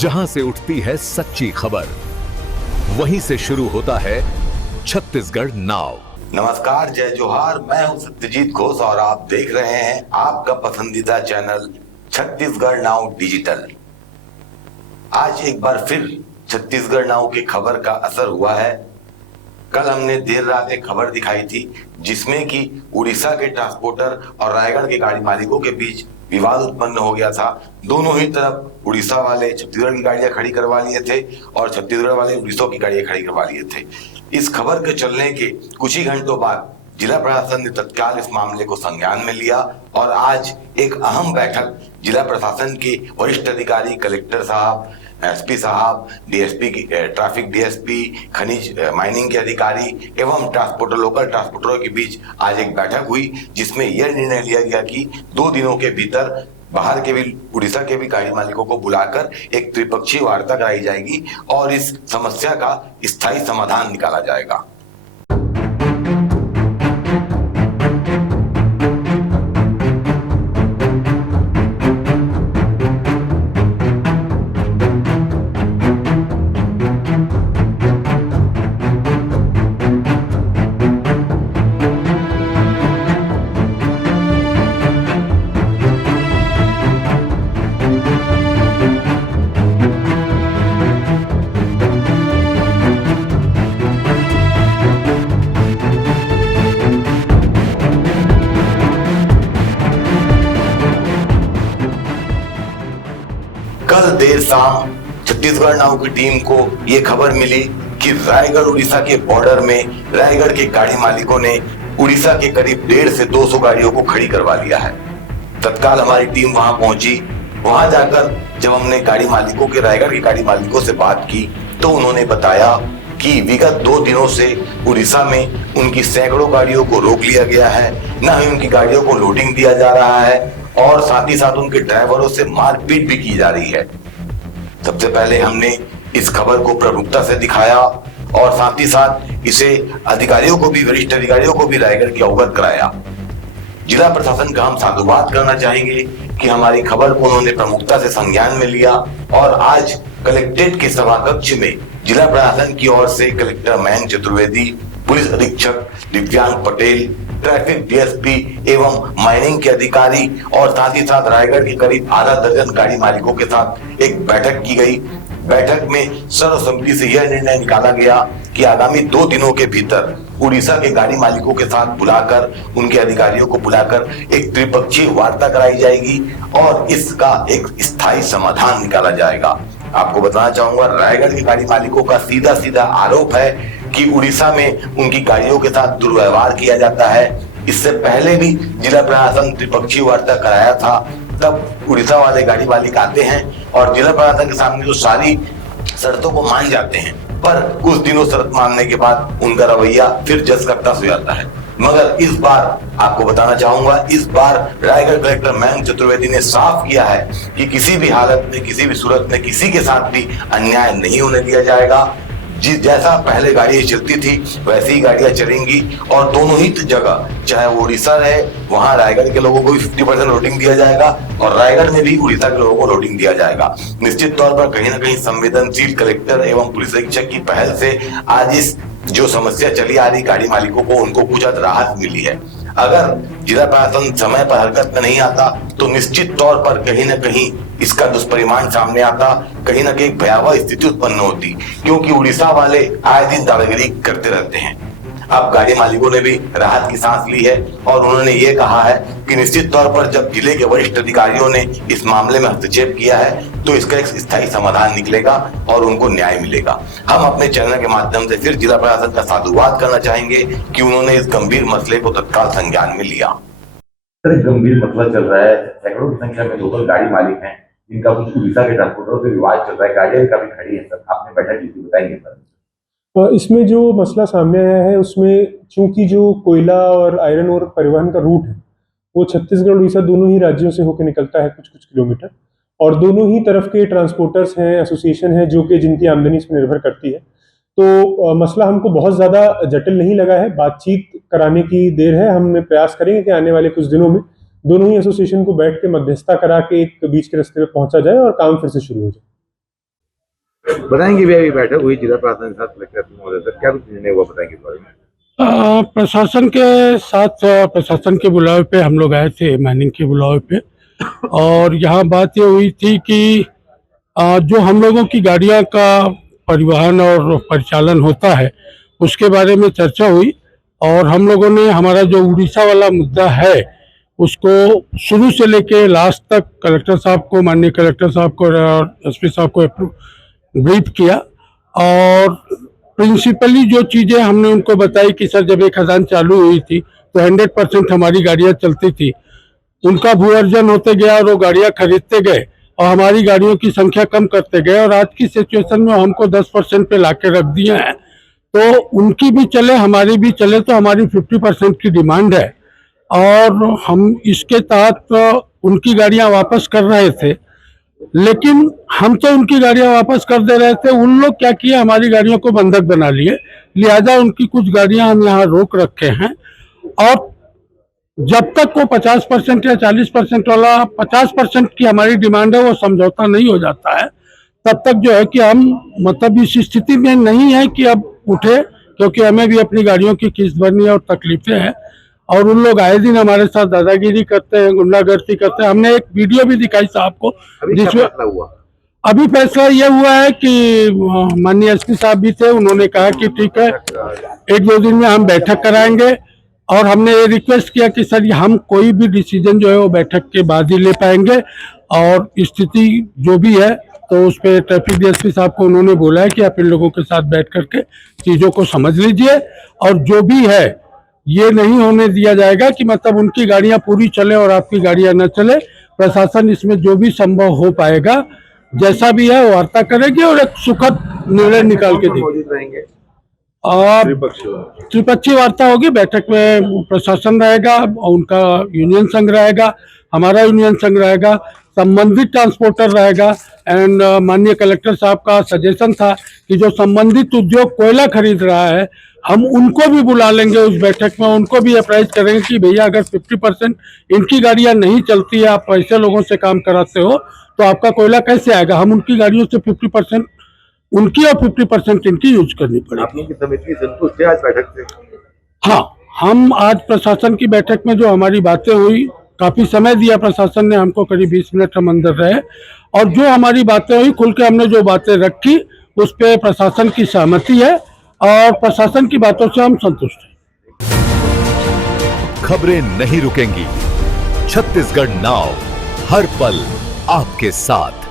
जहां से उठती है सच्ची खबर, वहीं से शुरू होता है छत्तीसगढ़ नाव। नमस्कार, जय जोहार। मैं हूं सत्यजीत घोष और आप देख रहे हैं आपका पसंदीदा चैनल छत्तीसगढ़ नाव डिजिटल। आज एक बार फिर छत्तीसगढ़ नाव की खबर का असर हुआ है। कल हमने देर रात एक खबर दिखाई थी जिसमें कि उड़ीसा के ट्रांसपोर्टर और रायगढ़ के गाड़ी मालिकों के बीच विवाद उत्पन्न हो गया था। दोनों ही तरफ उड़ीसा वाले छत्तीसगढ़ की गाड़ियां खड़ी करवा लिए थे और छत्तीसगढ़ वाले उड़ीसा की गाड़ियां खड़ी करवा लिए थे। इस खबर के चलने के कुछ ही घंटों बाद जिला प्रशासन ने तत्काल इस मामले को संज्ञान में लिया और आज एक अहम बैठक जिला प्रशासन के वरिष्ठ अधिकारी, कलेक्टर साहब, एसपी साहब, डीएसपी की ट्रैफिक डीएसपी, खनिज माइनिंग के अधिकारी एवं ट्रांसपोर्टर, लोकल ट्रांसपोर्टरों के बीच आज एक बैठक हुई जिसमें यह निर्णय लिया गया कि 2 दिनों के भीतर बाहर के भी, उड़ीसा के भी गाड़ी मालिकों को बुलाकर एक त्रिपक्षीय वार्ता कराई जाएगी और इस समस्या का स्थायी समाधान निकाला जाएगा। कल देर शाम छत्तीसगढ़ नाव की टीम को यह खबर मिली कि रायगढ़ उड़ीसा के बॉर्डर में रायगढ़ के गाड़ी मालिकों ने उड़ीसा के करीब 150 से 200 गाड़ियों को खड़ी करवा लिया है। तत्काल हमारी टीम वहां पहुंची। वहां जाकर जब हमने गाड़ी मालिकों के, रायगढ़ के गाड़ी मालिकों से बात की तो उन्होंने बताया कि विगत 2 दिनों से उड़ीसा में उनकी सैकड़ों गाड़ियों को रोक लिया गया है, न ही उनकी गाड़ियों को लोडिंग दिया जा रहा है और साथ ही साथ उनके ड्राइवरों से मारपीट भी की जा रही है। सबसे पहले हमने इस खबर को प्रमुखता से दिखाया और साथ ही साथ इसे अधिकारियों को भी, वरिष्ठ अधिकारियों को भी रायगढ़ की अवगत कराया। जिला प्रशासन का हम साधुवाद करना चाहेंगे कि हमारी खबर को उन्होंने प्रमुखता से संज्ञान में लिया और आज कलेक्ट्रेट के सभा कक्ष में जिला प्रशासन की ओर से कलेक्टर मयंक चतुर्वेदी, पुलिस अधीक्षक दिव्यांग पटेल, ट्रैफिक डीएसपी एवं माइनिंग के अधिकारी और साथ ही साथ रायगढ़ के करीब आधा दर्जन गाड़ी मालिकों के साथ एक बैठक की गई। बैठक में सर्वसम्मति से यह निर्णय निकाला गया कि आगामी 2 दिनों के भीतर उड़ीसा के गाड़ी मालिकों के साथ बुलाकर, उनके अधिकारियों को बुलाकर एक त्रिपक्षीय वार्ता कराई जाएगी और इसका एक स्थायी समाधान निकाला जाएगा। आपको बताना चाहूंगा, रायगढ़ के गाड़ी मालिकों का सीधा सीधा आरोप है कि उड़ीसा में उनकी गाड़ियों के साथ दुर्व्यवहार किया जाता है। इससे पहले भी जिला प्रशासन त्रिपक्षीय वार्ता कराया था, तब उड़ीसा वाले गाड़ी मालिक आते हैं और जिला प्रशासन के सामने जो सारी शर्तों को मान जाते हैं, पर कुछ दिनों शर्त मानने के बाद उनका रवैया फिर जस का तस हो जाता है। मगर इस बार आपको बताना चाहूंगा, इस बार रायगढ़ कलेक्टर मयंक चतुर्वेदी ने साफ किया है कि किसी भी हालत में, किसी भी सूरत में किसी के साथ भी अन्याय नहीं होने दिया जाएगा। जैसा पहले गाड़ियां चलती थी वैसी ही गाड़ियां चलेंगी और दोनों ही जगह, चाहे वो उड़ीसा रहे, वहां रायगढ़ के लोगों को भी 50% लोडिंग दिया जाएगा और रायगढ़ में भी उड़ीसा के लोगों को लोडिंग दिया जाएगा। निश्चित तौर पर कहीं ना कहीं संवेदनशील कलेक्टर एवं पुलिस अधीक्षक की पहल से आज इस जो समस्या चली आ रही गाड़ी मालिकों को, उनको कुछ राहत मिली है। अगर जिला प्रशासन समय पर हरकत में नहीं आता तो निश्चित तौर पर कहीं ना कहीं इसका दुष्परिणाम सामने आता, कहीं ना कहीं भयावह स्थिति उत्पन्न होती, क्योंकि उड़ीसा वाले आए दिन दादागिरी करते रहते हैं। अब गाड़ी मालिकों ने भी राहत की सांस ली है और उन्होंने ये कहा है कि निश्चित तौर पर जब जिले के वरिष्ठ अधिकारियों ने इस मामले में हस्तक्षेप किया है तो इसका एक स्थायी समाधान निकलेगा और उनको न्याय मिलेगा। हम अपने चैनल के माध्यम से फिर जिला प्रशासन का साधुवाद करना चाहेंगे कि उन्होंने इस गंभीर मसले को तत्काल संज्ञान में लिया। गंभीर मसला चल रहा है, सैकड़ों की संख्या में लोकल गाड़ी मालिक हैं जिनका कुछ उड़ीसा के ट्रांसपोर्टरों से विवाद चल रहा है, गाड़ियां काफी खड़ी है। सर, आपने बैठक की थी, बताएंगे सर। इसमें जो मसला सामने आया है उसमें चूंकि जो कोयला और आयरन ओर परिवहन का रूट है वो छत्तीसगढ़ उड़ीसा दोनों ही राज्यों से होकर निकलता है कुछ कुछ किलोमीटर, और दोनों ही तरफ के ट्रांसपोर्टर्स हैं, एसोसिएशन है जो कि जिनकी आमदनी इस पर निर्भर करती है। तो मसला हमको बहुत ज़्यादा जटिल नहीं लगा है, बातचीत कराने की देर है। हम प्रयास करेंगे कि आने वाले कुछ दिनों में दोनों ही एसोसिएशन को बैठ के मध्यस्थता करा के एक बीच के रास्ते पे पहुंचा जाए और काम फिर से शुरू हो जाए। बताएंगे भी, अभी बैठक हुई जिला प्रशासन के साथ कलेक्टर महोदय सर, क्या कुछ निर्णय हुआ बताएंगे इस बारे में? प्रशासन के साथ प्रशासन के बुलावे पे हम लोग आए थे, माइनिंग के बुलावे पे, और यहाँ बात ये हुई थी कि जो हम लोगों की गाड़ियाँ का परिवहन और परिचालन होता है उसके बारे में चर्चा हुई। और हम लोगों ने हमारा जो उड़ीसा वाला मुद्दा है उसको शुरू से लेके लास्ट तक कलेक्टर साहब को, माननीय कलेक्टर साहब को और एसपी साहब को ब्रीफ किया। और प्रिंसिपली जो चीज़ें हमने उनको बताई कि सर जब ये खदान चालू हुई थी तो 100% हमारी गाड़ियाँ चलती थी, उनका भू अर्जन होते गया और वो गाड़ियाँ खरीदते गए और हमारी गाड़ियों की संख्या कम करते गए, और आज की सिचुएशन में हमको 10% पे लाके रख दिए हैं। तो उनकी भी चले हमारी भी चले, तो हमारी 50% की डिमांड है और हम इसके तहत उनकी गाड़ियाँ वापस कर रहे थे। लेकिन हम तो उनकी गाड़ियां वापस कर दे रहे थे, उन लोग क्या किए, हमारी गाड़ियों को बंधक बना लिए, लिहाजा उनकी कुछ गाड़ियां हम यहाँ रोक रखे हैं। और जब तक वो 50% या 40% वाला 50% की हमारी डिमांड है वो समझौता नहीं हो जाता है, तब तक जो है कि हम मतलब इस स्थिति में नहीं है कि अब उठे, क्योंकि हमें भी अपनी गाड़ियों की किस्त भरनी है और तकलीफें हैं। और उन लोग आए दिन हमारे साथ दादागिरी करते हैं, गुंडागर्दी करते हैं। हमने एक वीडियो भी दिखाई साहब को, जिसमें अभी फैसला ये हुआ है कि माननीय एसपी साहब भी थे, उन्होंने कहा कि ठीक है 1-2 दिन में हम बैठक कराएंगे। और हमने ये रिक्वेस्ट किया कि सर हम कोई भी डिसीजन जो है वो बैठक के बाद ही ले पाएंगे, और स्थिति जो भी है तो उस पर ट्रैफिक डीएसपी साहब को उन्होंने बोला है कि आप इन लोगों के साथ बैठ करके चीज़ों को समझ लीजिए, और जो भी है ये नहीं होने दिया जाएगा कि मतलब उनकी गाड़ियां पूरी चले और आपकी गाड़ियां न चले। प्रशासन इसमें जो भी संभव हो पाएगा, जैसा भी है वो वार्ता करेगी और एक सुखद निर्णय निकाल के देंगे। और त्रिपक्षीय वार्ता होगी, बैठक में प्रशासन रहेगा, उनका यूनियन संघ रहेगा, हमारा यूनियन संघ रहेगा, संबंधित ट्रांसपोर्टर रहेगा। एंड माननीय कलेक्टर साहब का सजेशन था कि जो संबंधित उद्योग कोयला खरीद रहा है हम उनको भी बुला लेंगे उस बैठक में, उनको भी अप्राइज करेंगे कि भैया अगर 50% इनकी गाड़ियां नहीं चलती है, आप ऐसे लोगों से काम कराते हो तो आपका कोयला कैसे आएगा। हम उनकी गाड़ियों से 50% उनकी और 50% इनकी यूज करनी पड़ेगी। आप लोगों की समिति संतुष्ट है आज बैठक से? हाँ, हम आज प्रशासन की बैठक में जो हमारी बातें हुई, काफी समय दिया प्रशासन ने हमको, करीब 20 मिनट हम अंदर रहे, और जो हमारी बातें हुई खुल के हमने जो बातें रखी उस पर प्रशासन की सहमति है और प्रशासन की बातों से हम संतुष्ट हैं। खबरें नहीं रुकेंगी, छत्तीसगढ़ नाउ हर पल आपके साथ।